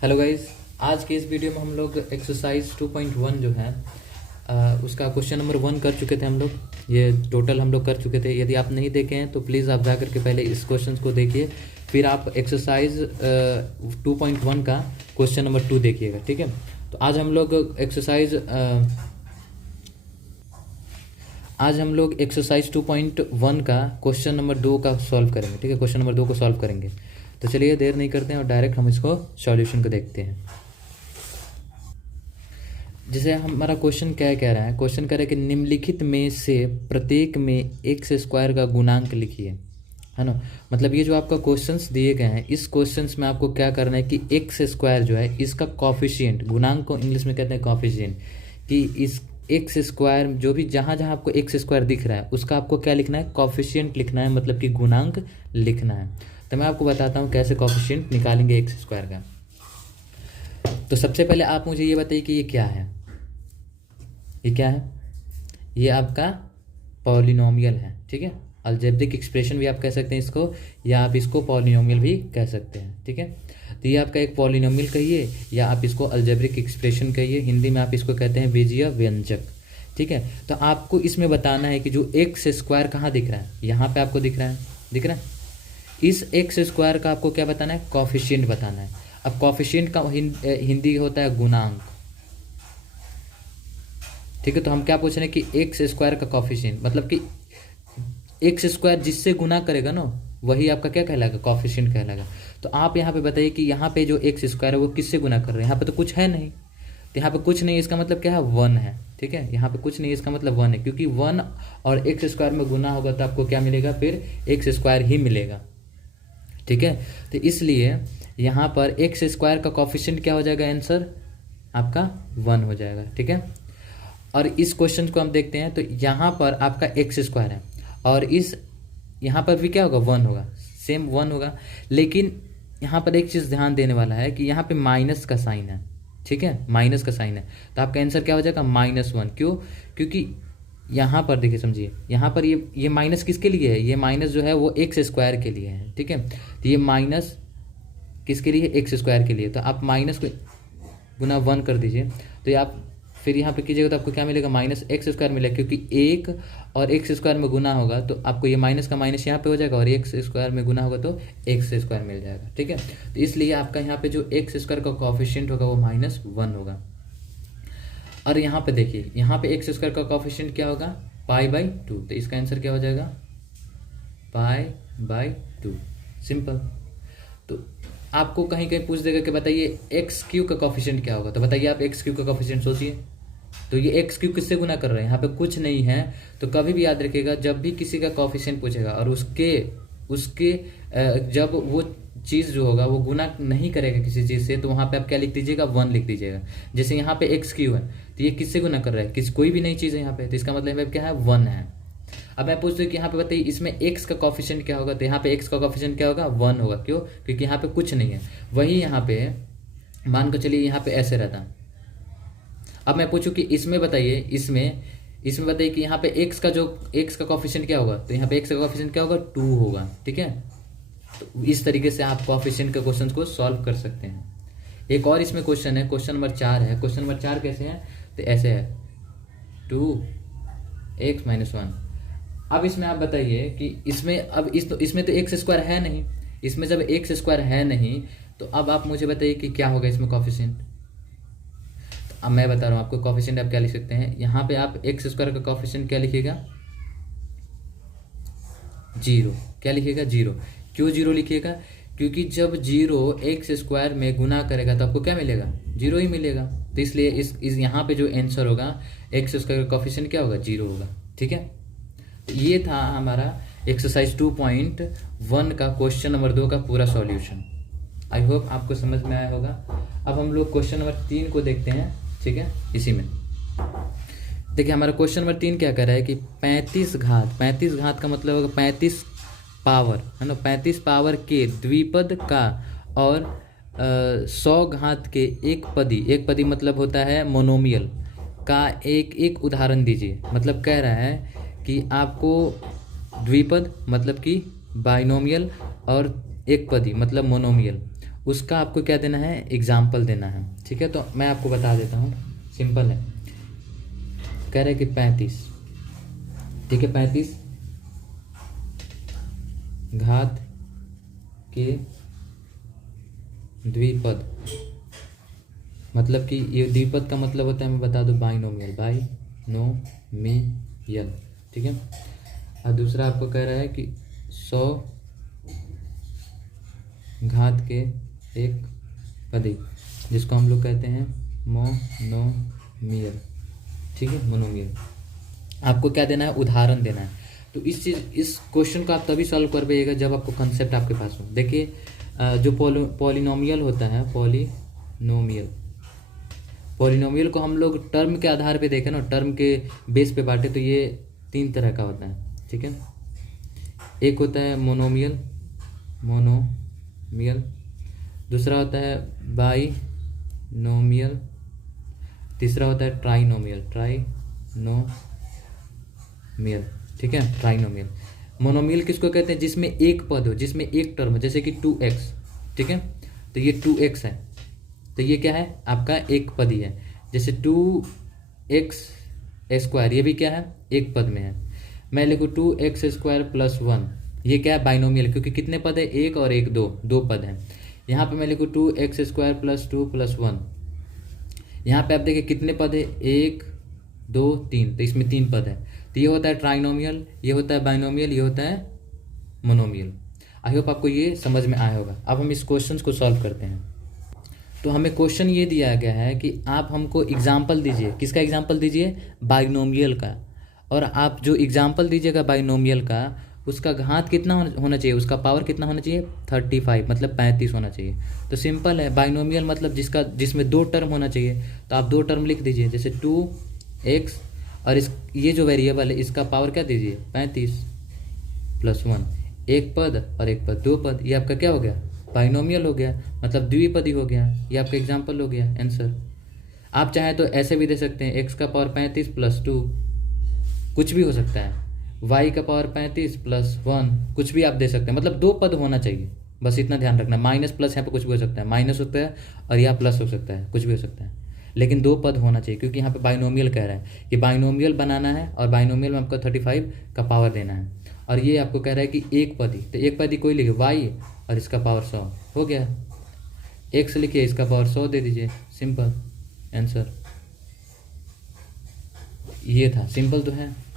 Hello guys. आज के इस वीडियो में हम लोग एक्सरसाइज 2.1 जो है उसका क्वेश्चन नंबर 1 कर चुके थे हम लोग। ये टोटल हम लोग कर चुके थे। यदि आप नहीं देखे हैं तो प्लीज़ आप जा करके पहले इस क्वेश्चन को देखिए, फिर आप एक्सरसाइज 2.1 का क्वेश्चन नंबर 2 देखिएगा, ठीक है। तो आज हम लोग एक्सरसाइज 2.1 का क्वेश्चन नंबर 2 का सॉल्व करेंगे, ठीक है। क्वेश्चन नंबर 2 को सॉल्व करेंगे। तो चलिए देर नहीं करते हैं और डायरेक्ट हम इसको सॉल्यूशन को देखते हैं। जैसे हमारा क्वेश्चन क्या कह रहा है, क्वेश्चन कह रहा है कि निम्नलिखित में से प्रत्येक में एक्स स्क्वायर का गुणांक लिखिए, है ना। मतलब ये जो आपका क्वेश्चंस दिए गए हैं, इस क्वेश्चंस में आपको क्या करना है कि एक्स स्क्वायर जो है इसका कॉफिशिएंट, गुणांक को इंग्लिश में कहते हैं कॉफिशिएंट, कि इस एक्स स्क्वायर जो भी जहाँ जहाँ आपको एक्स स्क्वायर दिख रहा है उसका आपको क्या लिखना है, कॉफिशिएंट लिखना है, मतलब कि गुणांक लिखना है। तो मैं आपको बताता हूँ कैसे कॉफिशिएंट निकालेंगे एक्स स्क्वायर का। तो सबसे पहले आप मुझे ये बताइए कि ये क्या है। ये क्या है? ये आपका पॉलिनोमियल है, ठीक है। अलजेब्रिक एक्सप्रेशन भी आप कह सकते हैं इसको, या आप इसको पॉलिनोमियल भी कह सकते हैं, ठीक है। तो ये आपका एक पॉलिनोमियल कहिए या आप इसको अलजेब्रिक एक्सप्रेशन कहिए। हिंदी में आप इसको कहते हैं बीजीय व्यंजक, ठीक है। तो आपको इसमें बताना है कि जो एक्स स्क्वायर कहाँ दिख रहा है, यहाँ पे आपको दिख रहा है। इस एक्स स्क्वायर का आपको क्या बताना है, कॉफिशिएंट बताना है। अब कॉफिशिएंट का हिंदी होता है गुणांक, ठीक है। तो हम क्या पूछ रहे हैं कि एक्स स्क्वायर का कॉफिशिएंट, मतलब कि एक्स स्क्वायर जिससे गुना करेगा ना वही आपका क्या कहलाएगा, कॉफिशिएंट कहलाएगा। तो आप यहाँ पे बताइए कि यहाँ पे जो एक्स स्क्वायर है वो किससे गुना कर रहे हैं। यहाँ पे तो कुछ है नहीं, तो यहाँ पे कुछ नहीं, इसका मतलब क्या है, 1 है, ठीक है। यहाँ पे कुछ नहीं, इसका मतलब 1 है, क्योंकि 1 और एक्स स्क्वायर में गुना होगा तो आपको क्या मिलेगा, फिर एक्स स्क्वायर ही मिलेगा, ठीक है। तो इसलिए यहाँ पर एक्स स्क्वायर का कॉफिशिएंट क्या हो जाएगा, आंसर आपका 1 हो जाएगा, ठीक है। और इस क्वेश्चन को हम देखते हैं तो यहाँ पर आपका एक्स स्क्वायर है और इस यहाँ पर भी क्या होगा, 1 होगा, सेम 1 होगा। लेकिन यहाँ पर एक चीज़ ध्यान देने वाला है कि यहाँ पे माइनस का साइन है, ठीक है, माइनस का साइन है। तो आपका आंसर क्या हो जाएगा, -1। क्यों? क्योंकि यहाँ पर देखिए, समझिए, यहाँ पर ये माइनस किसके लिए है, ये माइनस जो है वो एक्स स्क्वायर के लिए है, ठीक है। तो ये माइनस किसके लिए, एक्स स्क्वायर के लिए। तो आप माइनस को गुना 1 कर दीजिए, तो ये आप फिर यहाँ पे कीजिएगा तो आपको क्या मिलेगा, -x² मिलेगा, क्योंकि एक और एक्स स्क्वायर में गुना होगा तो आपको ये माइनस का माइनस यहाँ पे हो जाएगा और एक्स स्क्वायर में गुना होगा तो एक्स स्क्वायर मिल जाएगा, ठीक है। तो इसलिए आपका यहाँ पे जो एक्स स्क्वायर का कॉफिशिएंट होगा वो -1 होगा। और यहाँ पे देखिए, यहाँ पे एक्स स्क्वायर का कॉफिशिएंट क्या होगा, π/2। तो इसका आंसर क्या हो जाएगा, π/2, सिंपल। तो आपको कहीं कहीं पूछ देगा कि बताइए एक्स क्यू का कॉफिशिएंट क्या होगा। तो बताइए आप एक्स क्यू का कॉफिशिएंट सोचिए। तो ये एक्स क्यू किससे गुना कर रहे हैं, यहाँ पे कुछ नहीं है। तो कभी भी याद रखिएगा, जब भी किसी का कॉफिशिएंट पूछेगा और उसके उसके जब वो चीज़ जो होगा वो गुना नहीं करेगा किसी चीज़ से, तो वहाँ पे आप क्या लिख दीजिएगा, 1 लिख दीजिएगा। जैसे यहाँ पे एक्स क्यू है तो ये किससे गुना कर रहा है, कोई भी नई चीज़ है यहाँ पे, तो इसका मतलब क्या है, 1 है। अब मैं पूछता हूँ कि यहाँ पे बताइए इसमें x का कॉफिशिएंट क्या होगा। तो यहाँ पे x का कॉफिशिएंट क्या होगा, 1 होगा। क्यों? क्योंकि यहाँ पे कुछ नहीं है। वही यहाँ पे मान को चलिए यहाँ पे ऐसे रहता। अब मैं पूछूं कि इसमें बताइए, इसमें बताइए कि यहाँ पे x का कॉफिशिएंट क्या होगा। तो यहाँ पे x का कॉफिशिएंट क्या होगा, 2 होगा, ठीक है। तो इस तरीके से आप कॉफिशिएंट के क्वेश्चन को सॉल्व कर सकते हैं। एक और इसमें क्वेश्चन है, क्वेश्चन नंबर 4 है। क्वेश्चन नंबर 4 कैसे है, तो ऐसे है, 2x - 1। अब इसमें आप बताइए कि इसमें अब इसमें तो एक्स स्क्वायर है नहीं। इसमें जब एक्स स्क्वायर है नहीं तो अब आप मुझे बताइए कि क्या होगा इसमें कॉफिशिएंट। तो अब मैं बता रहा हूँ आपको कॉफिशिएंट आप क्या लिख सकते हैं। यहाँ पे आप एक्स स्क्वायर का कॉफिशिएंट क्या लिखिएगा, 0। क्या लिखिएगा, 0। क्यों 0 लिखिएगा, क्योंकि जब 0 एक्स स्क्वायर में गुना करेगा तो आपको क्या मिलेगा, 0 ही मिलेगा। तो इसलिए इस यहाँ पे जो आंसर होगा एक्स स्क्वायर का कॉफिशिएंट क्या होगा, 0 होगा, ठीक है। ये था हमारा एक्सरसाइज 2.1 का क्वेश्चन नंबर 2 का पूरा सॉल्यूशन। आई होप आपको समझ में आया होगा। अब हम लोग क्वेश्चन नंबर 3 को देखते हैं, ठीक है। इसी में देखिए हमारा क्वेश्चन नंबर 3 क्या कर रहा है कि 35 घात का मतलब होगा 35 पावर, है ना। 35 पावर के द्विपद का और 100 घात के एक पदी मतलब होता है मोनोमियल का एक उदाहरण दीजिए। मतलब कह रहा है कि आपको द्विपद मतलब कि बाइनोमियल और एक पदी मतलब मोनोमियल उसका आपको क्या देना है, एग्जाम्पल देना है। ठीक है, तो मैं आपको बता देता हूँ, सिंपल है। कह रहे कि 35, ठीक है, 35 घात के द्विपद, मतलब कि ये द्विपद का मतलब होता है, मैं बता दूं, बाइनोमियल, बाइनोमियल। ठीक है, और दूसरा आपको कह रहा है कि 100 घात के एक पदी, जिसको हम लोग कहते हैं मोनोमियल। ठीक है, मोनोमियल। आपको क्या देना है, उदाहरण देना है। तो इस क्वेश्चन को आप तभी सॉल्व कर पाइएगा जब आपको कंसेप्ट आपके पास हो। देखिए जो पॉलिनोमियल होता है, पॉलिनोमियल को हम लोग टर्म के आधार पे देखें ना, टर्म के बेस पे बांटे, तो ये 3 तरह का होता है। ठीक है, एक होता है मोनोमियल, दूसरा होता है बाइनोमियल, तीसरा होता है ट्राइनोमियल। ठीक है, ट्राइनोमियल। मोनोमियल किसको कहते हैं, जिसमें एक पद हो, जिसमें एक टर्म हो, जैसे कि 2x। ठीक है, तो ये 2x है, तो ये क्या है, आपका एक पद ही है। जैसे 2x² ये भी क्या है, एक पद में है। मैं लिखूँ 2x² + 1, ये क्या है, बाइनोमियल, क्योंकि कितने पद है, एक और एक, दो पद हैं। यहाँ पे मैं लिखूँ 2x² + 2 + 1, यहाँ पे आप देखिए कितने पद है, 1 2 3, तो इसमें 3 पद है। तो ये होता है ट्राइनोमियल, ये होता है बाइनोमियल, ये होता है मोनोमियल। आई होप आपको ये समझ में आया होगा। अब हम इस क्वेश्चन को सॉल्व करते हैं। तो हमें क्वेश्चन ये दिया गया है कि आप हमको एग्जाम्पल दीजिए, किसका एग्जाम्पल दीजिए, बाइनोमियल का। और आप जो एग्जाम्पल दीजिएगा बाइनोमियल का, उसका घात कितना होना चाहिए, उसका पावर कितना होना चाहिए, 35, मतलब 35 होना चाहिए। तो सिंपल है, बाइनोमियल मतलब जिसमें 2 टर्म होना चाहिए, तो आप 2 टर्म लिख दीजिए, जैसे 2x, और ये जो वेरिएबल है इसका पावर क्या दीजिए, 35 + 1, एक पद और एक पद, 2 पद, ये आपका क्या हो गया, बाइनोमियल हो गया, मतलब द्विपदी हो गया। ये आपका एग्जाम्पल हो गया, आंसर। आप चाहें तो ऐसे भी दे सकते हैं, x का पावर 35 + 2, कुछ भी हो सकता है, y का पावर 35 + 1, कुछ भी आप दे सकते हैं, मतलब 2 पद होना चाहिए, बस इतना ध्यान रखना। माइनस प्लस यहाँ पे कुछ भी हो सकता है, माइनस होता है और या प्लस हो सकता है, कुछ भी हो सकता है, लेकिन 2 पद होना चाहिए, क्योंकि यहाँ पे बाइनोमियल कह रहा है कि बाइनोमियल बनाना है, और बाइनोमियल में आपको 35 का पावर देना है। और ये आपको कह रहा है कि एक पदी, तो एक पदी कोई लिखे, y, और इसका पावर 100 हो गया, x लिखिए, इसका पावर 100 दे दीजिए, सिंपल आंसर। ये था, सिंपल तो है।